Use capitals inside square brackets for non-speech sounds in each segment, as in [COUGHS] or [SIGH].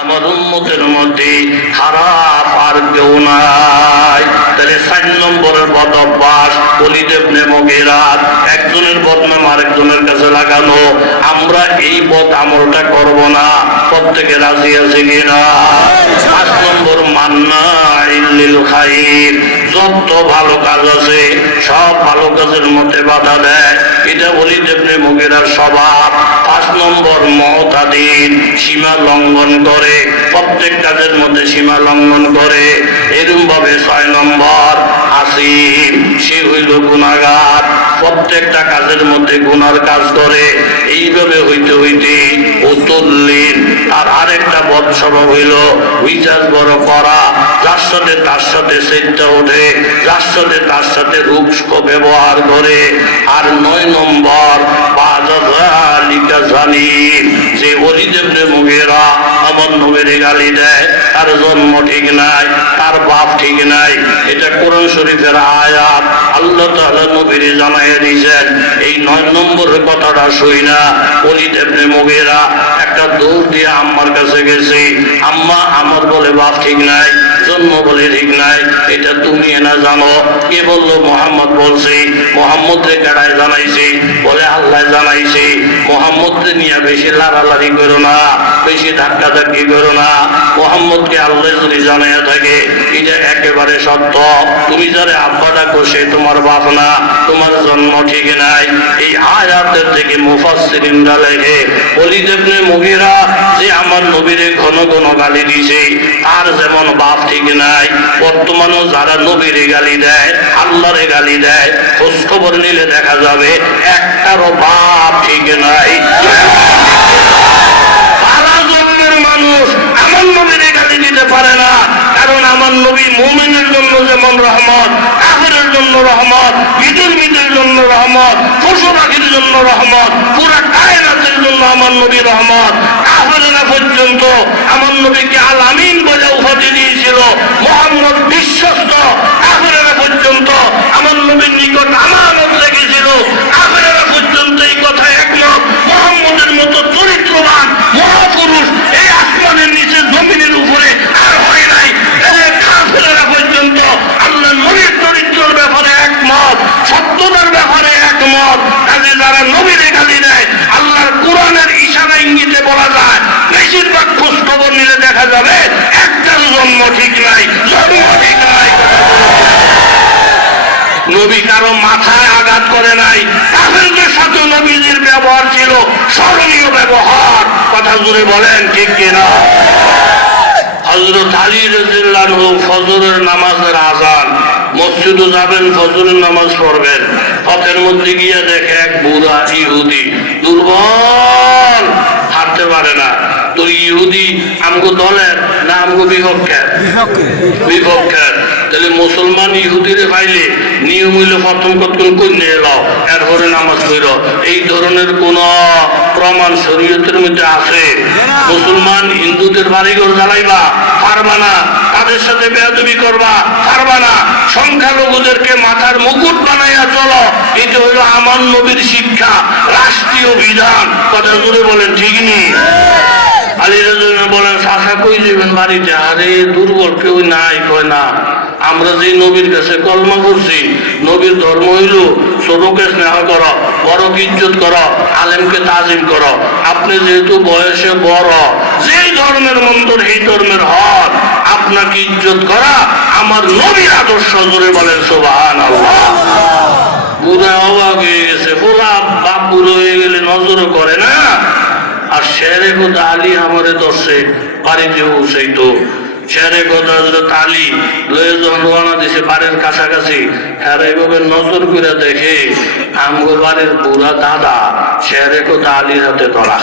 আমার উন্মতের মধ্যে খারাপ আর কেউ নাই। তাহলে ষাট নম্বরের বদ অভ্যাস অলিদেব নেমগেরাত একজনের বদনাম আরেকজনের কাছে লাগানো। আমরা এই পথ আমলটা করব না। প্রত্যেকে রাজি আছে কিনা? পাঁচ নম্বর মান্না। যত ভালো কাজ আছে, সব ভালো কাজের মধ্যে বাধা দেয়। এটা বলি দেবনে মুগেরার স্বভাব। পাঁচ নম্বর মহতাদিন সীমা লঙ্ঘন করে। প্রত্যেক কাজের মধ্যে সীমা লঙ্ঘন করে। এরকম ভাবে ছয় নম্বর আসিম, সে হইল গুণাগার প্রত্যেকটা কাজের মধ্যে গুনার কাজ করে, এইভাবে হইতে হইতে উতুল্লিন আর আরেকটা বদ স্বভাব হইল উইচার বড় করা, যার সাথে তার সাথে সেটা ওঠে, যার সাথে তার সাথে রূপস্ক ব্যবহার করে। আর নয় নম্বর জানি যে অলিদেবনে মুগেরা আমার নবীরে গালি দেয় তার জন্ম ঠিক নাই, তার বাপ ঠিক নাই। এটা কোরআন শরীফের আয়াত। আল্লাহ তাআলা নবীর জানাইয়া দিয়েছেন, এই নয় নম্বর কথাটা শুই না। অলিদেবনে মুগেরা একটা দৌড় দিয়ে আম্মার কাছে গেছে, আম্মা আমার বলে বাপ ঠিক নাই। জন্ম বলে ঠিক নাই, এটা তুমি না জানো। কে বলল? মোহাম্মদ বলছি। মোহাম্মদ রে কেডায় জানাইছি, বলে আল্লাহ জানাইছি। মোহাম্মদ রে নিয়ে বেশি লাড়ালাড়ি করো না, বেশি ধাক্কা ধাক্কি করো না। মোহাম্মদকে আল্লাহ যদি জানাইয়া থাকে, এটা একেবারে সত্য। তুমি যারে আব্বা ডাকো, সে তোমার বাপ না, তোমার জন্ম ঠিক নাই। এই আয়াতের থেকে মুফাসসিরিনরা লেখে অলিদেবনে মুগিরা যে আমার নবীরে ঘন ঘন গালি দিছে তার যেমন বাপ ঠিক নাই। বর্তমানেও যারা নবীরে গালি দেয়, আল্লাহরে গালি দেয় খোঁজ খবর নিলে দেখা যাবে একটারও বাপ ঠিক নাই। আমার পর্যন্ত আমার নবীকে আল আমিন বলে উপাধি দিয়েছিল যারা নবীরে গালি দেয় আল্লাহর কোরআনের ইশারা ইঙ্গিতে বলা যায়, বেশিরভাগ খোঁজ খবর নিলে দেখা যাবে একটার জন্ম ঠিক নাই, জন্ম ঠিক নাই। নবী কারও মাথায় আঘাত করে নাই কাফেরদের সাথে নবীজির ব্যবহার ছিল স্মরণীয় ব্যবহার, কথা জুড়ে বলেন ঠিক কিনা? হজরত আলী রাদিয়াল্লাহু ফজরের নামাজের আজান মসজিদে যাবেন, ফজরের নামাজ পড়বেন। পথের মধ্যে গিয়ে দেখে এক বুড়া ইহুদি। দুর্বল হাঁটতে পারে না। তো ইহুদি আমগো দলের না আমগো বিপক্ষের? বিপক্ষের। তাহলে মুসলমান ইহুদিরে পাইলে নিয়ম হইলে প্রথম কতক্ষণ কন্যা এলাও এরপরে নামাজ পড়ল এই ধরনের কোন প্রমাণ শরীয়তের মধ্যে আছে। মুসলমান হিন্দুদের বাড়িঘর জ্বালাইবা পারবা না। তাদের সাথে বেয়াদবি করবা, পারবা না। সংখ্যালঘুদেরকে মাথার মুকুট বানাইয়া চলো। এটা হলো আমার নবীর শিক্ষা, রাষ্ট্রীয় বিধান। কথা জুড়ে বলেন, ঠিক নেই। যে আপনি যেহেতু বয়সে বড়, যেই ধর্মের মন্দির এই ধর্মের হক। আপনাকে ইজ্জত করা আমার নবীর আদর্শ জোরে বলেন সোবাহান আল্লাহ বুড়া অবাক হয়ে গেছে পোলা বাপ বুড়ো হয়ে গেলে নজরও করে না? আর শেরে কথা আলী আমারে দর্শে বাড়িতে উসাইতো শেরে কথা হজরত আলী লয়ে যখন রওনা দিছে বাড়ির কাছাকাছি হ্যাঁ এইভাবে নজর করে দেখে আমগো বাড়ির বুড়া দাদা শেরে কথা আলীর হাতে ধরা।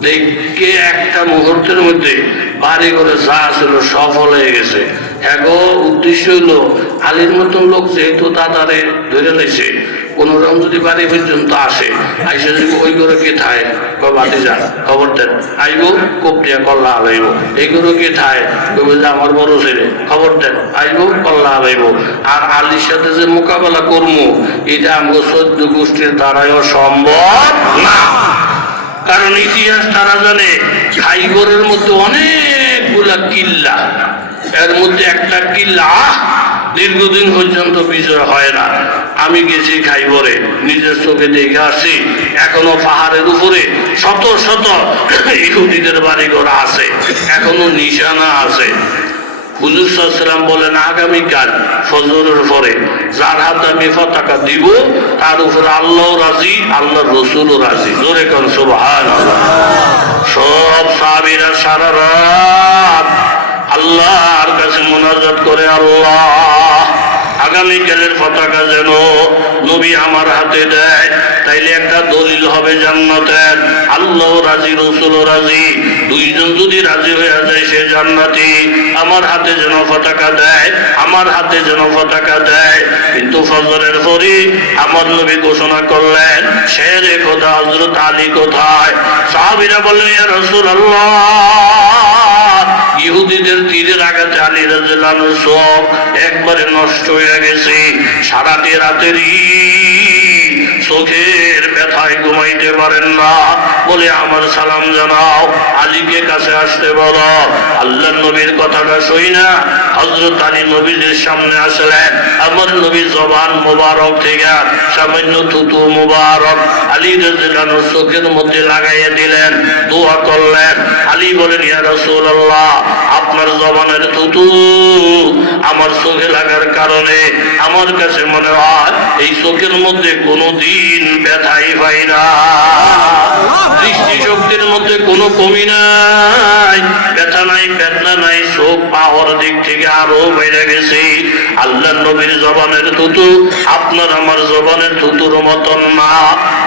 দেখে একটা মুহূর্তের মধ্যে বাড়ি করে যা ছিল সফল হয়ে গেছে। এগো উদ্দেশ্য হইল, আলীর মতন লোক যেহেতু ধরে কোন রকম যদি বাড়ি পর্যন্ত আসে, আইসে যদি ওই কে থায় যান খবর দেন। আইব, কোপটিয়া কল্লা এই কে থায় যে আমার বড় ছেলে, খবর দেন। আইব, কল্লা হালাইব আর আলীর সাথে যে মোকাবেলা করব এটা আমগো চোদ্দ গোষ্ঠীর দ্বারাও সম্ভব না। কারণ ইতিহাস তারা জানে খাইবরের মধ্যে অনেকগুলা কিল্লা। এর মধ্যে একটা কিল্লা দীর্ঘদিন পর্যন্ত বিজয় হয় না। আমি গেছি খাইবরে নিজের চোখে দেখে আসছি এখনও পাহাড়ের উপরে শত শত ইহুদিদের বাড়ি ঘোরা আছে, এখনও নিশানা আছে। হুজুর সাল্লাম বলেন, আগামীকাল ফজরের পরে যার হাতে আমি পতাকা দিব, তার উপরে আল্লাহ রাজি আল্লাহ রসুল রাজি। জোরে কন সুবহান সব সাবিরা সারা রাত আল্লাহর কাছে মোনাজাত করে আল্লাহ। আগামীকালের পতাকা যেন নবী আমার হাতে দেয়, তাইলে একটা দলিল হবে জান্নাতের আল্লাহ রাজি রসুল রাজি, দুইজন যদি রাজি হয়ে যায় সে জান্নাতি। আমার হাতে যেন পতাকা দেয়, আমার হাতে যেন পতাকা দেয়। কিন্তু ফজরের পরে আমার নবী ঘোষণা করলেন, সে রে খোদা হজরত আলী কোথায়? সাহাবিরা বললেন রসুল আল্লাহ ইহুদিদের তীরের আঘাতে আলী রাজু চোখ একবারে নষ্ট হয়ে গেছে। সারাটি রাতেরই চোখের ব্যথায় ঘুমাইতে পারেন না। বলে আমার সালাম জানাও, আলীকে কাছে আসতে বলো। আল্লাহ নবীর কথাটা শুই না হজরত আলী নবীদের সামনে আসলেন। আমার নবী জবান মুবারক থেকে সামান্য থুতু মুবারক আলী রাজু চোখের মধ্যে লাগাইয়া দিলেন, দোয়া করলেন। আলী বলেন, ইয়া রাসূলুল্লাহ আপনার জবানের থুতু আমার চোখে লাগার কারণে আমার কাছে মনে হয় এই চোখের মধ্যে কোনো দিন ব্যথাই পাই না। দৃষ্টি শক্তির মধ্যে কোনো কমি নাই। ব্যথা নাই বেদনা নাই চোখ পাওয়ার দিক থেকে আরও বেড়ে গেছে। আল্লাহ নবীর জবানের থুতু আপনার আমার জবানের থুতুর মতন না।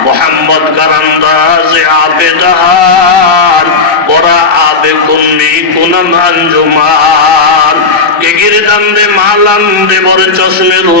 মোহাম্মদ কারান্দাজে আবেদাহান ওরা আবে কুন্নি কুনান আঞ্জুমান কেগির দান্দে মালান দেবর চশমেরু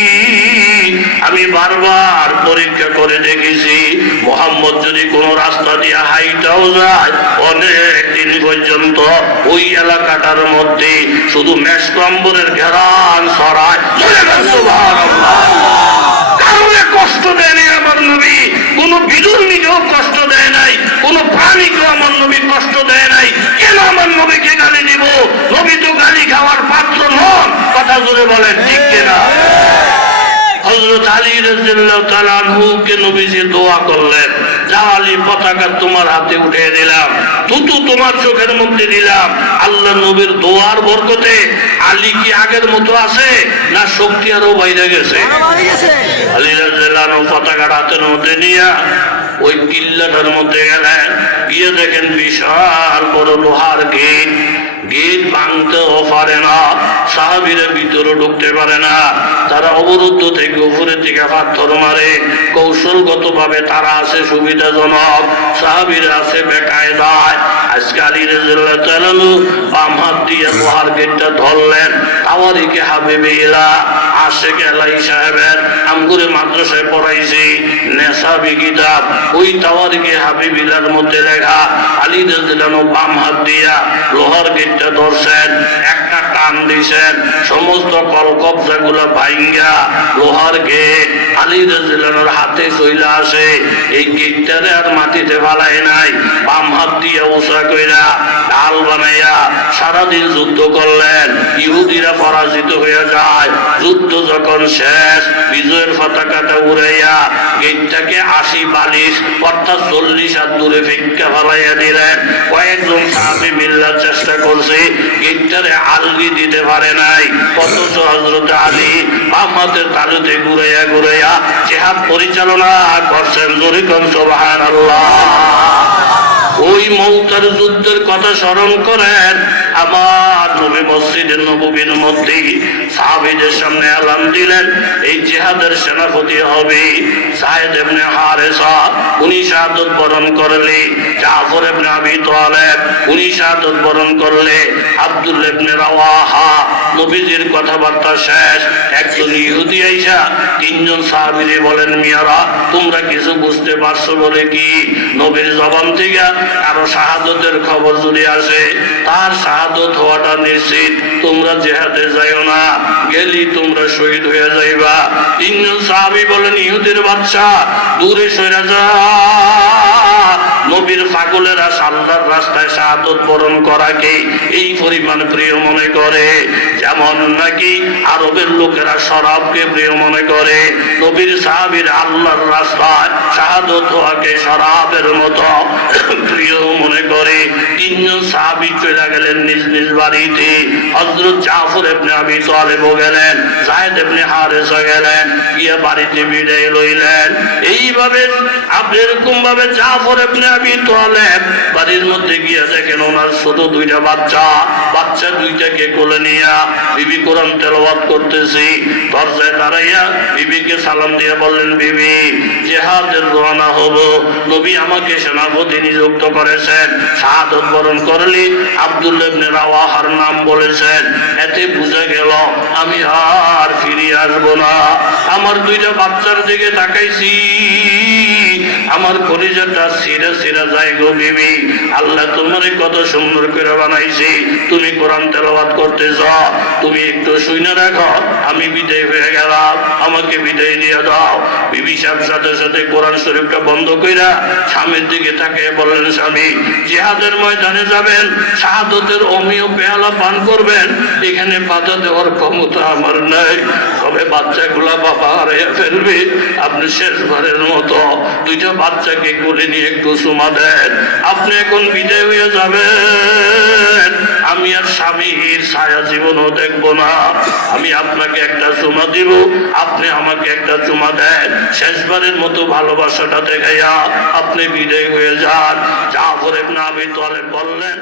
আমি বারবার পরীক্ষা করে দেখেছি, মোহাম্মদ যদি কোন রাস্তা দিয়ে হাইটাও যায়, অনেক দিন পর্যন্ত ওই এলাকাটার মধ্যে শুধু মেসকম্বরের ঘেরান। কারণে কষ্ট দেয়নি আমার নবী। কোন বিদুর্মীকেও কষ্ট দেয় নাই। কোন প্রাণীকেও আমার নবী কষ্ট দেয় নাই। কেন আমার নবীকে গালি দিব? নবী তো গালি খাওয়ার পাত্র নন। কথা জোরে বলেন, ঠিক কিনা? হজরত আলী তাআলা নবীজি দোয়া করলেন যা আলী পতাকা তোমার হাতে উঠে দিলাম তুতু তোমার চোখের মধ্যে দিলাম আল্লাহ নবীর দোয়ার বরকতে আলী কি আগের মতো আছে না শক্তি আরও বাইরে গেছে? আলী আনহু পতাকার হাতের মধ্যে নিয়ে ওই কিল্লাটার মধ্যে গেলেন গিয়ে দেখেন বিশাল বড় লোহার গেট। গেট ভাঙতেও পারে না, সাহাবিরা ভিতরে ঢুকতে পারে না। তারা অবরুদ্ধ থেকে উপরের দিকে পাথর মারে। কৌশলগত ভাবে তারা আছে সুবিধাজনক। সাহাবিরা আছে বেকায়দায়। আজকে আলী রাজিয়াল্লাহু বাম হাত দিয়ে লোহার গেটটা ধরলেন। তাওয়ারিকে হাবিবে ইলা আশেক এলাই সাহেবের আমগুরে মাদ্রাসায় পড়াইছি, নেশাবি কিতাব। ওই তাওয়ারিকে হাবিবিলার মধ্যে লেখা আলী রাজিয়াল্লাহু বাম হাত দিয়া লোহার গেটটা ধরছেন একটা টান দিছেন। সমস্ত কলকবজা গুলো ভাইঙ্গা লোহার গেট আলী হাতে চইলা আসে, এই গেটটারে আর মাটিতে ফালাই নাই। বাম হাত দিয়ে উষা কইরা ঢাল বানাইয়া সারাদিন যুদ্ধ করলেন। ইহুদিরা পরাজিত হয়ে যায়। যুদ্ধ যখন শেষ, বিজয়ের পতাকাটা উড়াইয়া গেটটাকে আশি বালিশ, অর্থাৎ চল্লিশ হাত দূরে ভিক্ষা ফালাইয়া দিলেন। কয়েকজন সাহাবি মিল্লার চেষ্টা করছে, গেটটারে আলগি দিতে পারে নাই। অথচ হজরত আলী আমাদের তালুতে ঘুরাইয়া ঘুরাইয়া জেহাদ পরিচালনা করছেন জরিকম সোবাহান আল্লাহ ওই মৌতার যুদ্ধের কথা স্মরণ করেন আমার নবী মসজিদের নবীর মধ্যে সাহাবিদের সামনে আলাম দিলেন, এই জেহাদের সেনাপতি হবে সাহেদ এমনি হারেসা। উনি শাহাদত বরণ করলে, জাফর এমনি আবি তোয়ালেব উনি শাহাদত বরণ করলে, আব্দুল এমনি রাওয়াহা নবীজির কথাবার্তা শেষ। একজন ইহুদি আইসা তিনজন সাহাবিরে বলেন, মিয়ারা, তোমরা কিছু বুঝতে পারছ বলে কি? নবীর জবান থেকে আরও শাহাদতের খবর যদি আসে। তার শাহাদত হওয়াটা নিশ্চিত, তোমরা জেহাদে যাইও না গেলি তোমরা শহীদ হয়ে যাইবা। তিনজন সাহাবি বলেন, ইহুদের বাচ্চা দূরে সরে যা। নবীর পাগলেরা সাল্লার রাস্তায় শাহাদত বরণ করাকে এই পরিমাণ প্রিয় মনে করে। যেমন নাকি আরবের লোকেরা শরাবকে প্রিয় মনে করে। নবীর সাহাবীর আল্লাহর রাস্তায় শাহাদত হওয়াকে শরাবের মতো [COUGHS] প্রিয় মনে করে। তিনজন সাহাবি চলে গেলেন নিজ নিজ বাড়িতে। হজরত জাফর এমনি আবি তোয়ালেব গেলেন জাহেদ এমনি হারেসা গেলেন, গিয়ে বাড়িতে বিদায় লইলেন। এইভাবে, আপনি এরকম ভাবে জাফর এমনি আবি তোয়ালেব বাড়ির মধ্যে গিয়ে দেখেন ওনার ছোট দুইটা বাচ্চা বাচ্চা দুইটাকে কোলে নিয়া বিবি কোরআন তেলাওয়াত করতেছি। দরজায় দাঁড়াইয়া বিবিকে সালাম দিয়ে বললেন, বিবি জেহাদের রওনা হব, নবী আমাকে সেনাপতি নিযুক্ত করেছেন। শাহাদত বরণ করলি, আব্দুল্লাহ রাওয়াহার নাম বলেছেন। এতে বুঝা গেল, আমি আর ফিরে আসব না। আমার দুইটা বাচ্চার দিকে তাকাইছি। আমার কলিজাটা সিরা সিরা যায় গো বিবি। আল্লাহ তোমারে কত সুন্দর করে বানাইছি। তুমি কোরআন তেলাবাদ করতে করতেছ, তুমি একটু শুনে রাখো, আমি বিদায় হয়ে গেলাম, আমাকে বিদায় দিয়ে দাও বিবি সাহেব সাথে সাথে কোরআন শরীফটা বন্ধ কইরা স্বামীর দিকে তাকে বললেন, স্বামী, জিহাদের ময়দানে যাবেন, শাহাদতের অমীয় পেয়ালা পান করবেন, এখানে বাধা দেওয়ার ক্ষমতা আমার নাই। তবে বাচ্চাগুলা বাবা হারিয়ে ফেলবে, আপনি শেষবারের মতো দুইটা বাচ্চাকে কোলে নিয়ে একটু সুমা দেন। আপনি এখন বিদায় হয়ে যাবেন। আমি আর স্বামীর ছায়া জীবনও দেখব না। আমি আপনাকে একটা চুমা দিব। আপনি আমাকে একটা চুমা দেন। শেষবারের মতো ভালোবাসাটা দেখাইয়া আপনি বিদায় হয়ে যান। যা করে না আমি তলে বললেন